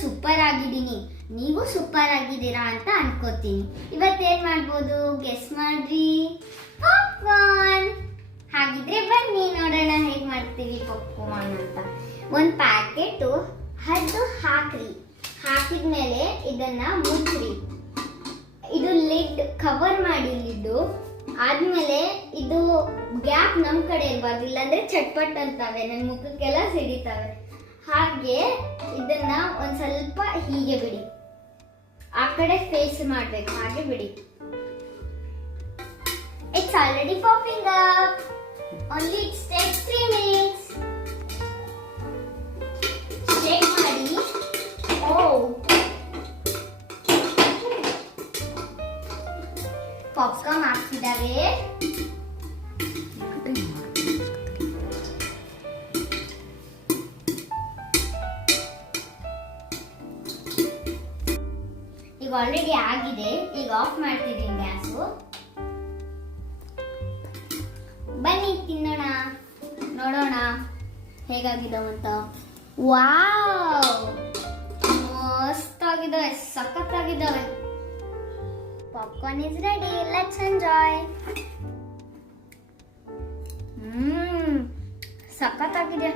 Super ಆಗಿದ್ದೀನಿ. ನೀವು super ಆಗಿದ್ದೀರಾ ಅಂತ ಅನ್ಕೋತೀನಿ. ಇವತ್ತೇನ್ ಮಾಡ್ಬೋದು ಗೆಸ್ ಮಾಡ್ರಿ? ಪಾಪ್ಕಾರ್ನ್. ಹಾಗಿದ್ರೆ ಬನ್ನಿ ನೋಡೋಣ ಹೇಗ್ ಮಾಡ್ತೀವಿ ಪಾಪ್ಕಾರ್ನ್ ಅಂತ. ಒಂದು ಪ್ಯಾಕೆಟ್ ಹರಿದು ಹಾಕ್ರಿ. ಹಾಕಿದ್ಮೇಲೆ ಇದನ್ನ ಮುಚ್ಚ್ರಿ. ಇದು ಲಿಡ್ ಕವರ್ ಮಾಡಿ ಲಿಡ್ಡು. ಆದ್ಮೇಲೆ ಇದು ಗ್ಯಾಪ್ ನಮ್ ಕಡೆ ಇರಬಾರ್ದು, ಇಲ್ಲಾಂದ್ರೆ ಚಟ್ಪಟ್ ಅಂತವೆ, ನನ್ನ ಮುಖಕ್ಕೆಲ್ಲ ಸಿಡಿತವೆ. ಹಾಗೆ ಇದನ್ನ ಒಂದ್ ಸ್ವಲ್ಪ ಹೀಗೆ ಬಿಡಿ, ಆ ಕಡೆ ಫೇಸ್ ಮಾಡ್ಬೇಕು, ಹಾಗೆ ಬಿಡಿ. It's already popping up. Only it's takes 3 minutes. Check ಮಾಡಿ. ಪಾಪ್ಕಾರ್ನ್ ಹಾಕ್ತಿದ್ದಾವೆ. ಈಗ ಆಲ್ರೆಡಿ ಆಗಿದೆ. ಈಗ ಆಫ್ ಮಾಡ್ತಿದ್ದೀನಿ ಗ್ಯಾಸು. ಬನ್ನಿ ತಿನ್ನೋಣ, ನೋಡೋಣ ಹೇಗಾಗಿದಾವಂತ. ವಾವ್, ಮಸ್ತ್ ಆಗಿದಾವೆ, ಸಖತ್ತಾಗಿದ್ದಾವೆ. Popcorn is ready. Let's enjoy. ಸಖತ್ತಾಗಿದೆ.